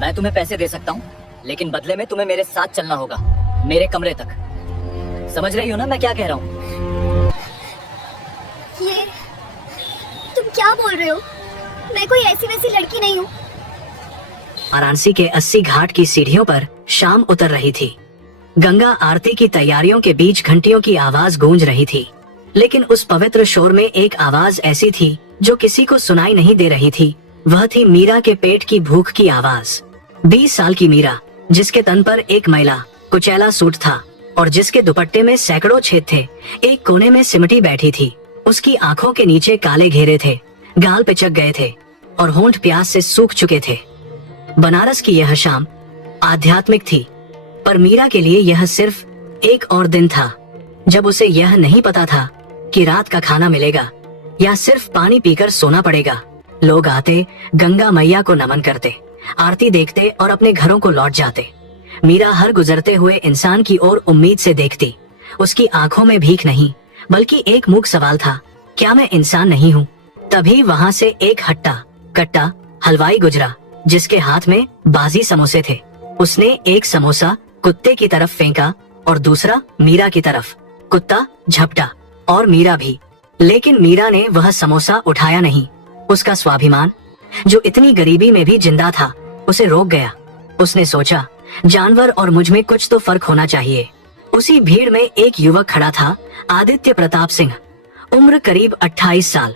मैं तुम्हें पैसे दे सकता हूँ, लेकिन बदले में तुम्हें मेरे साथ चलना होगा, मेरे कमरे तक। समझ रही हो ना मैं क्या कह रहा हूँ? ये तुम क्या बोल रहे हो? मैं कोई ऐसी वैसी लड़की नहीं हूँ। वाराणसी के 80 घाट की सीढ़ियों पर शाम उतर रही थी। गंगा आरती की तैयारियों के बीच घंटियों की आवाज गूंज रही थी, लेकिन उस पवित्र शोर में एक आवाज ऐसी थी जो किसी को सुनाई नहीं दे रही थी। वह थी मीरा के पेट की भूख की आवाज। 20 साल की मीरा, जिसके तन पर एक मैला कुचैला सूट था और जिसके दुपट्टे में सैकड़ों छेद थे, एक कोने में सिमटी बैठी थी। उसकी आंखों के नीचे काले घेरे थे, गाल पिचक गए थे और होंठ प्यास से सूख चुके थे। बनारस की यह शाम आध्यात्मिक थी, पर मीरा के लिए यह सिर्फ एक और दिन था, जब उसे यह नहीं पता था कि रात का खाना मिलेगा या सिर्फ पानी पीकर सोना पड़ेगा। लोग आते, गंगा मैया को नमन करते, आरती देखते और अपने घरों को लौट जाते। मीरा हर गुजरते हुए इंसान की ओर उम्मीद से देखती। उसकी आंखों में भीख नहीं, बल्कि एक मूक सवाल था, क्या मैं इंसान नहीं हूँ? तभी वहाँ से एक हट्टा कट्टा हलवाई गुजरा, जिसके हाथ में बाजी समोसे थे। उसने एक समोसा कुत्ते की तरफ फेंका और दूसरा मीरा की तरफ। कुत्ता झपटा और मीरा भी, लेकिन मीरा ने वह समोसा उठाया नहीं। उसका स्वाभिमान, जो इतनी गरीबी में भी जिंदा था, उसे रोक गया। उसने सोचा, जानवर और मुझ में कुछ तो फर्क होना चाहिए। उसी भीड़ में एक युवक खड़ा था, आदित्य प्रताप सिंह, उम्र करीब 28 साल।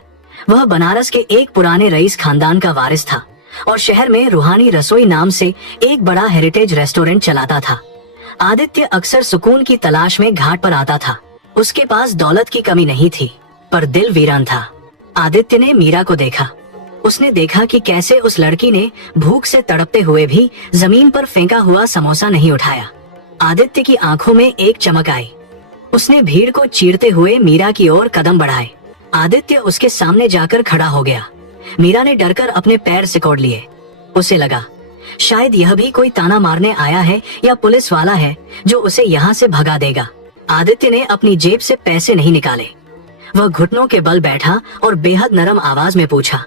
वह बनारस के एक पुराने रईस खानदान का वारिस था और शहर में रूहानी रसोई नाम से एक बड़ा हेरिटेज रेस्टोरेंट चलाता था। आदित्य अक्सर सुकून की तलाश में घाट पर आता था। उसके पास दौलत की कमी नहीं थी, पर दिल वीरान था। आदित्य ने मीरा को देखा। उसने देखा कि कैसे उस लड़की ने भूख से तड़पते हुए भी जमीन पर फेंका हुआ समोसा नहीं उठाया। आदित्य की आंखों में एक चमक आई। उसने भीड़ को चीरते हुए मीरा की ओर कदम बढ़ाए। आदित्य उसके सामने जाकर खड़ा हो गया। मीरा ने डरकर अपने पैर सिकोड़ लिए। उसे लगा, शायद यह भी कोई ताना मारने आया है या पुलिस वाला है जो उसे यहाँ से भगा देगा। आदित्य ने अपनी जेब से पैसे नहीं निकाले। वह घुटनों के बल बैठा और बेहद नरम आवाज में पूछा,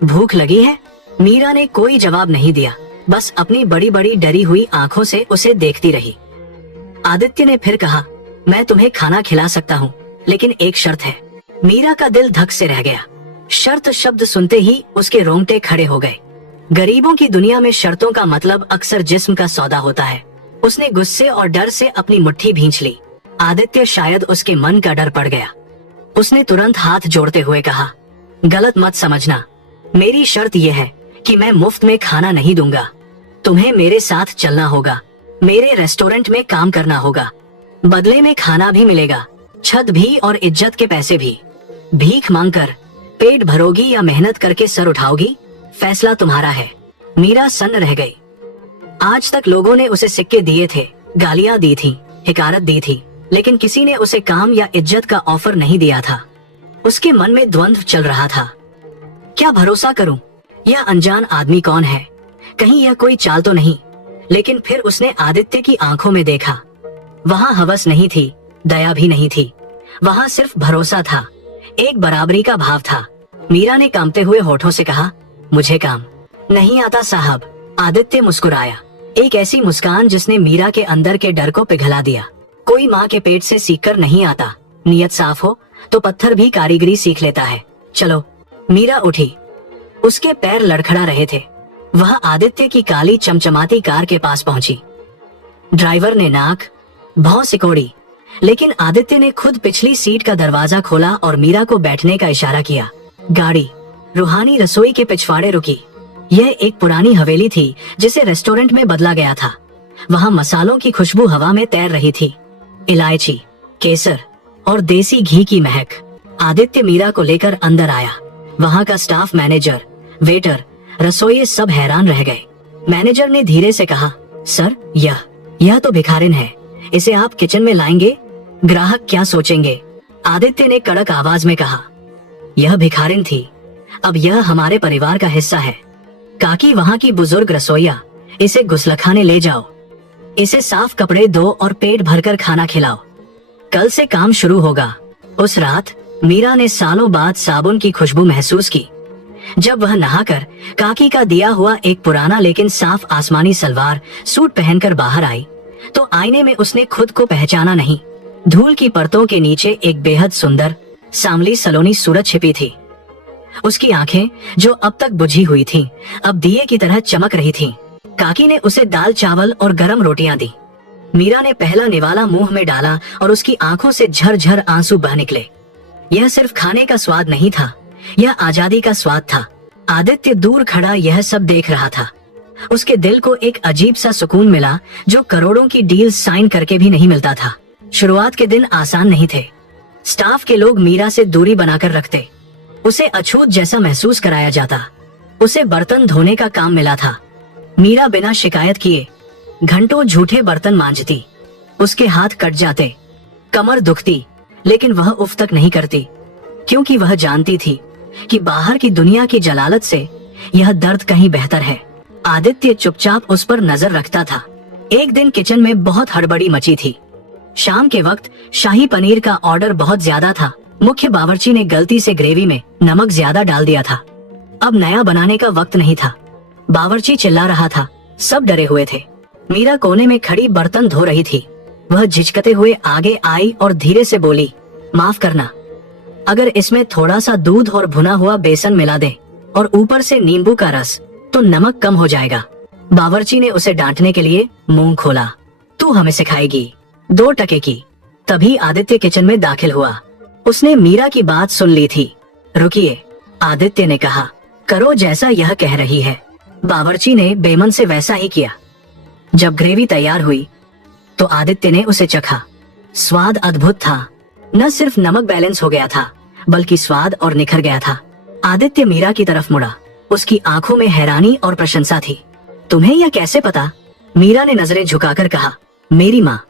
भूख लगी है? मीरा ने कोई जवाब नहीं दिया, बस अपनी बड़ी बड़ी डरी हुई आंखों से उसे देखती रही। आदित्य ने फिर कहा, मैं तुम्हें खाना खिला सकता हूँ, लेकिन एक शर्त है। मीरा का दिल धक से रह गया। शर्त शब्द सुनते ही उसके रोंगटे खड़े हो गए। गरीबों की दुनिया में शर्तों का मतलब अक्सर जिस्म का सौदा होता है। उसने गुस्से और डर से अपनी मुट्ठी भींच ली। आदित्य शायद उसके मन का डर पड़ गया। उसने तुरंत हाथ जोड़ते हुए कहा, गलत मत समझना, मेरी शर्त यह है कि मैं मुफ्त में खाना नहीं दूंगा। तुम्हें मेरे साथ चलना होगा, मेरे रेस्टोरेंट में काम करना होगा। बदले में खाना भी मिलेगा, छत भी और इज्जत के पैसे भी। भीख मांगकर पेट भरोगी या मेहनत करके सर उठाओगी, फैसला तुम्हारा है। मीरा सन्न रह गई। आज तक लोगों ने उसे सिक्के दिए थे, गालियां दी थी, हिकारत दी थी, लेकिन किसी ने उसे काम या इज्जत का ऑफर नहीं दिया था। उसके मन में द्वंद्व चल रहा था, क्या भरोसा करूं? यह अनजान आदमी कौन है? कहीं यह कोई चाल तो नहीं? लेकिन फिर उसने आदित्य की आंखों में देखा। वहां हवस नहीं थी, दया भी नहीं थी, वहां सिर्फ भरोसा था, एक बराबरी का भाव था। मीरा ने कांपते हुए होठों से कहा, मुझे काम नहीं आता साहब। आदित्य मुस्कुराया, एक ऐसी मुस्कान जिसने मीरा के अंदर के डर को पिघला दिया। कोई माँ के पेट से सीखकर नहीं आता, नियत साफ हो तो पत्थर भी कारीगरी सीख लेता है। चलो। मीरा उठी। उसके पैर लड़खड़ा रहे थे। वह आदित्य की काली चमचमाती कार के पास पहुंची। ड्राइवर ने नाक भौं सिकोड़ी, लेकिन आदित्य ने खुद पिछली सीट का दरवाजा खोला और मीरा को बैठने का इशारा किया। गाड़ी रूहानी रसोई के पिछवाड़े रुकी। यह एक पुरानी हवेली थी जिसे रेस्टोरेंट में बदला गया था। वहाँ मसालों की खुशबू हवा में तैर रही थी, इलायची, केसर और देसी घी की महक। आदित्य मीरा को लेकर अंदर आया। वहाँ का स्टाफ, मैनेजर, वेटर, रसोइये सब हैरान रह गए। मैनेजर ने धीरे से कहा, सर यह तो भिखारिन है, इसे आप किचन में लाएंगे? ग्राहक क्या सोचेंगे? आदित्य ने कड़क आवाज में कहा, यह भिखारिन थी, अब यह हमारे परिवार का हिस्सा है। काकी वहाँ की बुजुर्ग रसोइया, इसे गुस्लखाने ले जाओ, इसे साफ कपड़े दो और पेट भरकर खाना खिलाओ, कल से काम शुरू होगा। उस रात मीरा ने सालों बाद साबुन की खुशबू महसूस की। जब वह नहाकर काकी का दिया हुआ एक पुराना लेकिन साफ आसमानी सलवार सूट पहनकर बाहर आई तो आईने में उसने खुद को पहचाना नहीं। धूल की परतों के नीचे एक बेहद सुंदर सांवली सलोनी सूरत छिपी थी। उसकी आंखें जो अब तक बुझी हुई थीं, अब दिए की तरह चमक रही थीं। काकी ने उसे दाल चावल और गरम रोटियां दी। मीरा ने पहला निवाला मुंह में डाला और उसकी आंखों से झरझर आंसू बह निकले। यह सिर्फ खाने का स्वाद नहीं था, यह आजादी का स्वाद था। आदित्य दूर खड़ा यह सब देख रहा था। उसके दिल को एक अजीब सा सुकून मिला जो करोड़ों की डील साइन करके भी नहीं मिलता था। शुरुआत के दिन आसान नहीं थे। स्टाफ के लोग मीरा से दूरी बनाकर रखते, उसे अछूत जैसा महसूस कराया जाता। उसे बर्तन धोने का काम मिला था। मीरा बिना शिकायत किए घंटों झूठे बर्तन मांजती। उसके हाथ कट जाते, कमर दुखती, लेकिन वह उफ तक नहीं करती, क्योंकि वह जानती थी कि बाहर की दुनिया की जलालत से यह दर्द कहीं बेहतर है। आदित्य चुपचाप उस पर नजर रखता था। एक दिन किचन में बहुत हड़बड़ी मची थी। शाम के वक्त शाही पनीर का ऑर्डर बहुत ज्यादा था। मुख्य बावर्ची ने गलती से ग्रेवी में नमक ज्यादा डाल दिया था। अब नया बनाने का वक्त नहीं था। बावर्ची चिल्ला रहा था, सब डरे हुए थे। मीरा कोने में खड़ी बर्तन धो रही थी। वह झिझकते हुए आगे आई और धीरे से बोली, माफ करना, अगर इसमें थोड़ा सा दूध और भुना हुआ बेसन मिला दे और ऊपर से नींबू का रस तो नमक कम हो जाएगा। बावर्ची ने उसे डांटने के लिए मुंह खोला, तू हमें सिखाएगी 2 टके की। तभी आदित्य किचन में दाखिल हुआ। उसने मीरा की बात सुन ली थी। रुकिए, आदित्य ने कहा, करो जैसा यह कह रही है। बावर्ची ने बेमन से वैसा ही किया। जब ग्रेवी तैयार हुई तो आदित्य ने उसे चखा। स्वाद अद्भुत था। न सिर्फ नमक बैलेंस हो गया था, बल्कि स्वाद और निखर गया था। आदित्य मीरा की तरफ मुड़ा। उसकी आंखों में हैरानी और प्रशंसा थी। तुम्हें यह कैसे पता? मीरा ने नजरें झुकाकर कहा, मेरी माँ।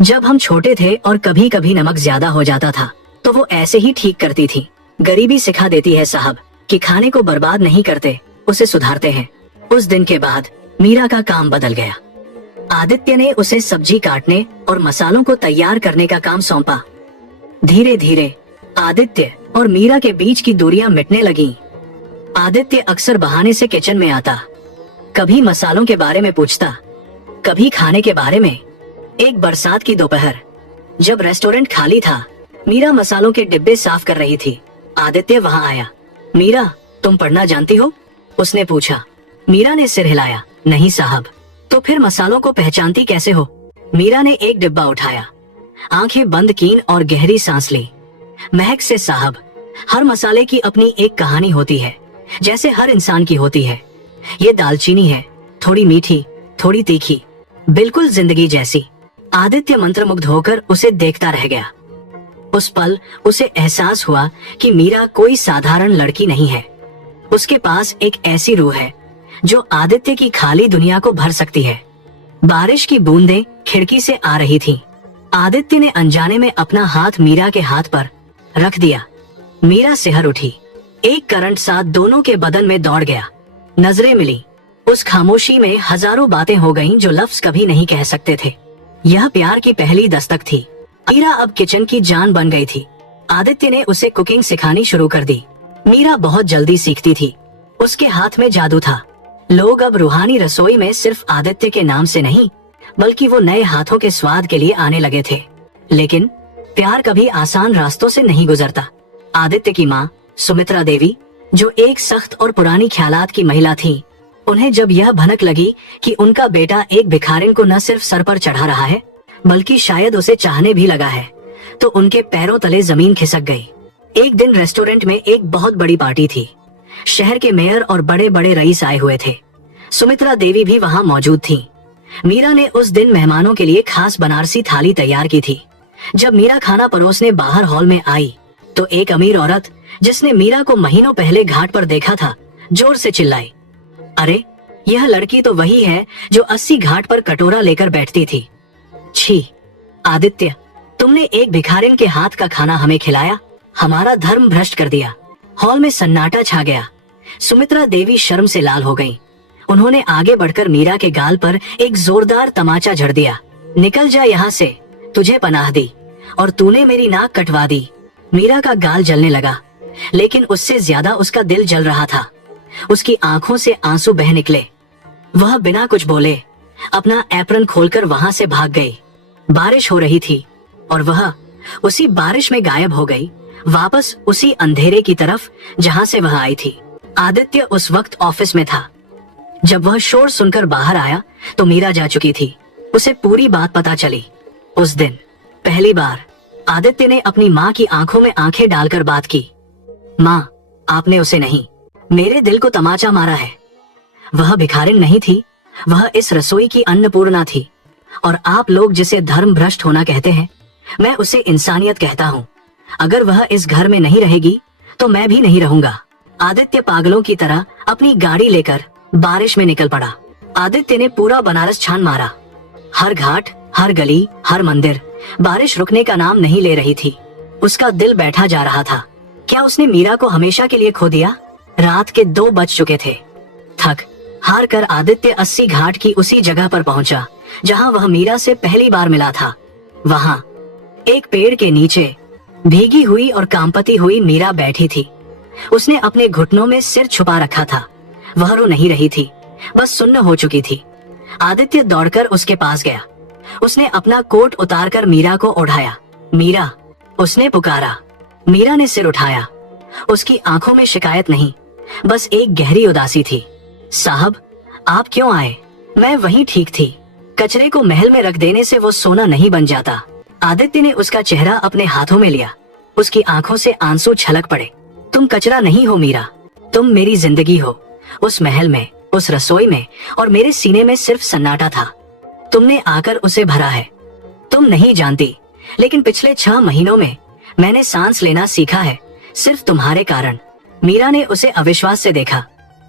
जब हम छोटे थे और कभी कभी नमक ज्यादा हो जाता था तो वो ऐसे ही ठीक करती थी। गरीबी सिखा देती है साहब कि खाने को बर्बाद नहीं करते, उसे सुधारते हैं। उस दिन के बाद मीरा का काम बदल गया। आदित्य ने उसे सब्जी काटने और मसालों को तैयार करने का काम सौंपा। धीरे धीरे आदित्य और मीरा के बीच की दूरियां मिटने लगीं। आदित्य अक्सर बहाने से किचन में आता, कभी मसालों के बारे में पूछता, कभी खाने के बारे में। एक बरसात की दोपहर, जब रेस्टोरेंट खाली था, मीरा मसालों के डिब्बे साफ कर रही थी। आदित्य वहां आया। मीरा, तुम पढ़ना जानती हो? उसने पूछा। मीरा ने सिर हिलाया, नहीं साहब। तो फिर मसालों को पहचानती कैसे हो? मीरा ने एक डिब्बा उठाया, आंखें बंद कीं और गहरी सांस ली। महक से साहब, हर मसाले की अपनी एक कहानी होती है, जैसे हर इंसान की होती है। ये दालचीनी है, थोड़ी मीठी, थोड़ी तीखी, बिल्कुल जिंदगी जैसी। आदित्य मंत्रमुग्ध होकर उसे देखता रह गया। उस पल उसे एहसास हुआ कि मीरा कोई साधारण लड़की नहीं है। उसके पास एक ऐसी रूह है जो आदित्य की खाली दुनिया को भर सकती है। बारिश की बूंदें खिड़की से आ रही थीं। आदित्य ने अनजाने में अपना हाथ मीरा के हाथ पर रख दिया। मीरा सिहर उठी। एक करंट सा दोनों के बदन में दौड़ गया। नजरें मिली। उस खामोशी में हजारों बातें हो गईं जो लफ्ज कभी नहीं कह सकते थे। यह प्यार की पहली दस्तक थी। मीरा अब किचन की जान बन गई थी। आदित्य ने उसे कुकिंग सिखानी शुरू कर दी। मीरा बहुत जल्दी सीखती थी। उसके हाथ में जादू था। लोग अब रूहानी रसोई में सिर्फ आदित्य के नाम से नहीं, बल्कि वो नए हाथों के स्वाद के लिए आने लगे थे। लेकिन प्यार कभी आसान रास्तों से नहीं गुजरता। आदित्य की माँ सुमित्रा देवी, जो एक सख्त और पुरानी ख्यालात की महिला थी, उन्हें जब यह भनक लगी कि उनका बेटा एक भिखारिन को न सिर्फ सर पर चढ़ा रहा है, बल्कि शायद उसे चाहने भी लगा है, तो उनके पैरों तले जमीन खिसक गई। एक दिन रेस्टोरेंट में एक बहुत बड़ी पार्टी थी। शहर के मेयर और बड़े बड़े रईस आए हुए थे। सुमित्रा देवी भी वहां मौजूद थी। मीरा ने उस दिन मेहमानों के लिए खास बनारसी थाली तैयार की थी। जब मीरा खाना परोसने बाहर हॉल में आई तो एक अमीर औरत, जिसने मीरा को महीनों पहले घाट पर देखा था, जोर से चिल्लाई, अरे यह लड़की तो वही है जो 80 घाट पर कटोरा लेकर बैठती थी। छी आदित्य, तुमने एक भिखारिन के हाथ का खाना हमें खिलाया, हमारा धर्म भ्रष्ट कर दिया। हॉल में सन्नाटा छा गया। सुमित्रा देवी शर्म से लाल हो गईं। उन्होंने आगे बढ़कर मीरा के गाल पर एक जोरदार तमाचा झड़ दिया। निकल जा यहाँ से, तुझे पनाह दी और तूने मेरी नाक कटवा दी। मीरा का गाल जलने लगा। लेकिन उससे ज्यादा उसका दिल जल रहा था। उसकी आंखों से आंसू बह निकले। वह बिना कुछ बोले अपना एप्रन खोलकर वहां से भाग गई। बारिश हो रही थी और वह उसी बारिश में गायब हो गई, वापस उसी अंधेरे की तरफ जहां से वह आई थी। आदित्य उस वक्त ऑफिस में था। जब वह शोर सुनकर बाहर आया तो मीरा जा चुकी थी। उसे पूरी बात पता चली। उस दिन पहली बार आदित्य ने अपनी माँ की आंखों में आंखें डालकर बात की। माँ, आपने उसे नहीं, मेरे दिल को तमाचा मारा है। वह भिखारिन नहीं थी, वह इस रसोई की अन्नपूर्णा थी। और आप लोग जिसे धर्म भ्रष्ट होना कहते हैं, मैं उसे इंसानियत कहता हूँ। अगर वह इस घर में नहीं रहेगी तो मैं भी नहीं रहूंगा। आदित्य पागलों की तरह अपनी गाड़ी लेकर बारिश में निकल पड़ा। आदित्य ने पूरा बनारस छान मारा। हर घाट, हर गली, हर मंदिर। बारिश रुकने का नाम नहीं ले रही थी। उसका दिल बैठा जा रहा था। क्या उसने मीरा को हमेशा के लिए खो दिया? रात के 2 बज चुके थे। थक हार कर आदित्य 80 घाट की उसी जगह पर पहुंचा जहां वह मीरा से पहली बार मिला था। वहां एक पेड़ के नीचे भीगी हुई और कांपती हुई मीरा बैठी थी। उसने अपने घुटनों में सिर छुपा रखा था। वह रो नहीं रही थी, बस सुन्न हो चुकी थी। आदित्य दौड़कर उसके पास गया। उसने अपना कोट उतारकर मीरा को ओढ़ाया। मीरा, उसने पुकारा। मीरा ने सिर उठाया। उसकी आंखों में शिकायत नहीं, बस एक गहरी उदासी थी। साहब, आप क्यों आए? मैं वहीं ठीक थी। कचरे को महल में रख देने से वो सोना नहीं बन जाता। आदित्य ने उसका चेहरा अपने हाथों में लिया। उसकी आंखों से आंसू छलक पड़े। तुम कचरा नहीं हो मीरा, तुम मेरी जिंदगी हो। उस महल में, उस रसोई में और मेरे सीने में सिर्फ सन्नाटा था। तुमने आकर उसे भरा है। तुम नहीं जानती, लेकिन पिछले 6 महीनों में मैंने सांस लेना सीखा है, सिर्फ तुम्हारे कारण। मीरा ने उसे अविश्वास से देखा।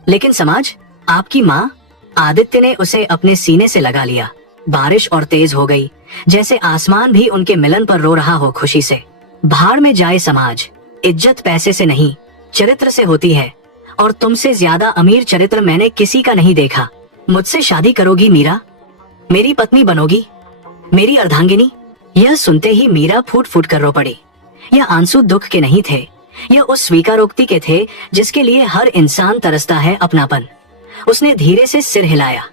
लेकिन समाज, आपकी माँ? आदित्य ने उसे अपने सीने से लगा लिया। बारिश और तेज हो गई, जैसे आसमान भी उनके मिलन पर रो रहा हो खुशी से। भाड़ में जाए समाज। इज्जत पैसे से नहीं, चरित्र से होती है। और तुमसे ज्यादा अमीर चरित्र मैंने किसी का नहीं देखा। मुझसे शादी करोगी मीरा? मेरी पत्नी बनोगी? मेरी अर्धांगिनी? यह सुनते ही मीरा फूट फूट कर रो पड़ी। यह आंसू दुख के नहीं थे, यह उस स्वीकारोक्ति के थे जिसके लिए हर इंसान तरसता है, अपनापन। उसने धीरे से सिर हिलाया।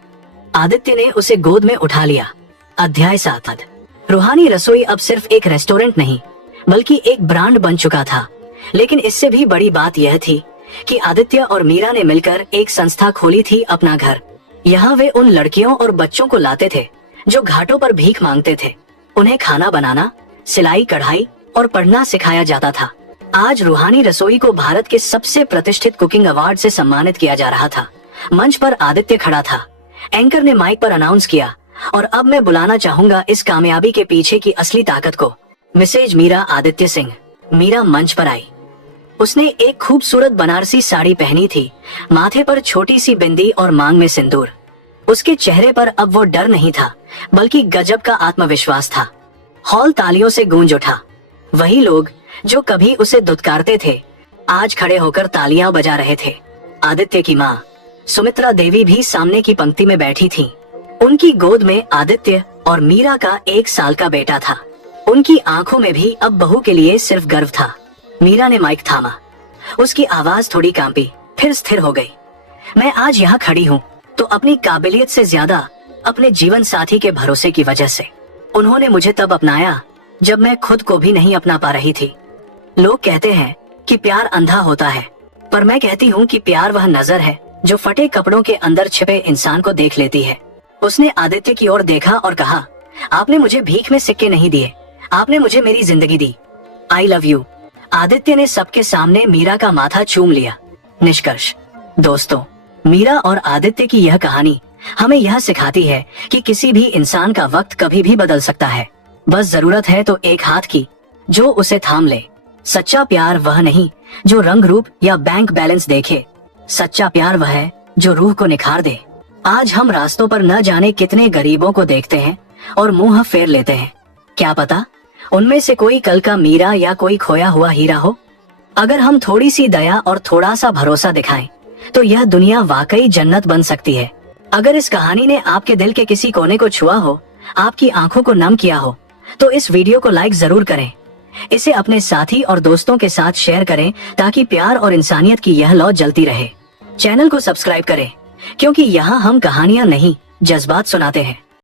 आदित्य ने उसे गोद में उठा लिया। अध्याय 7। रूहानी रसोई अब सिर्फ एक रेस्टोरेंट नहीं, बल्कि एक ब्रांड बन चुका था। लेकिन इससे भी बड़ी बात यह थी कि आदित्य और मीरा ने मिलकर एक संस्था खोली थी, अपना घर। यहाँ वे उन लड़कियों और बच्चों को लाते थे जो घाटों पर भीख मांगते थे। उन्हें खाना बनाना, सिलाई, कढ़ाई और पढ़ना सिखाया जाता था। आज रूहानी रसोई को भारत के सबसे प्रतिष्ठित कुकिंग अवार्ड से सम्मानित किया जा रहा था। मंच पर आदित्य खड़ा था। एंकर ने माइक पर अनाउंस किया, और अब मैं बुलाना चाहूंगा इस कामयाबी के पीछे की असली ताकत को। मिसेज मीरा आदित्य सिंह। मीरा मंच पर आई। उसने एक खूबसूरत बनारसी साड़ी पहनी थी, माथे पर छोटी सी बिंदी और मांग में सिंदूर। उसके चेहरे पर अब वो डर नहीं था, बल्कि गजब का आत्मविश्वास था। हॉल तालियों से गूंज उठा। वही लोग जो कभी उसे दुत्कारते थे, आज खड़े होकर तालियां बजा रहे थे। आदित्य की माँ सुमित्रा देवी भी सामने की पंक्ति में बैठी थी। उनकी गोद में आदित्य और मीरा का 1 साल का बेटा था। उनकी आंखों में भी अब बहू के लिए सिर्फ गर्व था। मीरा ने माइक थामा। उसकी आवाज थोड़ी कांपी, फिर स्थिर हो गई। मैं आज यहाँ खड़ी हूँ तो अपनी काबिलियत से ज्यादा अपने जीवन साथी के भरोसे की वजह से। उन्होंने मुझे तब अपनाया जब मैं खुद को भी नहीं अपना पा रही थी। लोग कहते हैं कि प्यार अंधा होता है, पर मैं कहती हूँ कि प्यार वह नजर है जो फटे कपड़ों के अंदर छिपे इंसान को देख लेती है। उसने आदित्य की ओर देखा और कहा, आपने मुझे भीख में सिक्के नहीं दिए, आपने मुझे मेरी जिंदगी दी। I love you. आदित्य ने सबके सामने मीरा का माथा चूम लिया। निष्कर्ष दोस्तों, मीरा और आदित्य की यह कहानी हमें यह सिखाती है कि किसी भी इंसान का वक्त कभी भी बदल सकता है। बस जरूरत है तो एक हाथ की जो उसे थाम ले। सच्चा प्यार वह नहीं जो रंग रूप या बैंक बैलेंस देखे, सच्चा प्यार वह है जो रूह को निखार दे। आज हम रास्तों पर न जाने कितने गरीबों को देखते हैं और मुंह फेर लेते हैं। क्या पता उनमें से कोई कल का मीरा या कोई खोया हुआ हीरा हो। अगर हम थोड़ी सी दया और थोड़ा सा भरोसा दिखाएं, तो यह दुनिया वाकई जन्नत बन सकती है। अगर इस कहानी ने आपके दिल के किसी कोने को छुआ हो, आपकी आंखों को नम किया हो, तो इस वीडियो को लाइक जरूर करें। इसे अपने साथी और दोस्तों के साथ शेयर करें ताकि प्यार और इंसानियत की यह लौ जलती रहे। चैनल को सब्सक्राइब करें क्योंकि यहाँ हम कहानियां नहीं, जज्बात सुनाते हैं।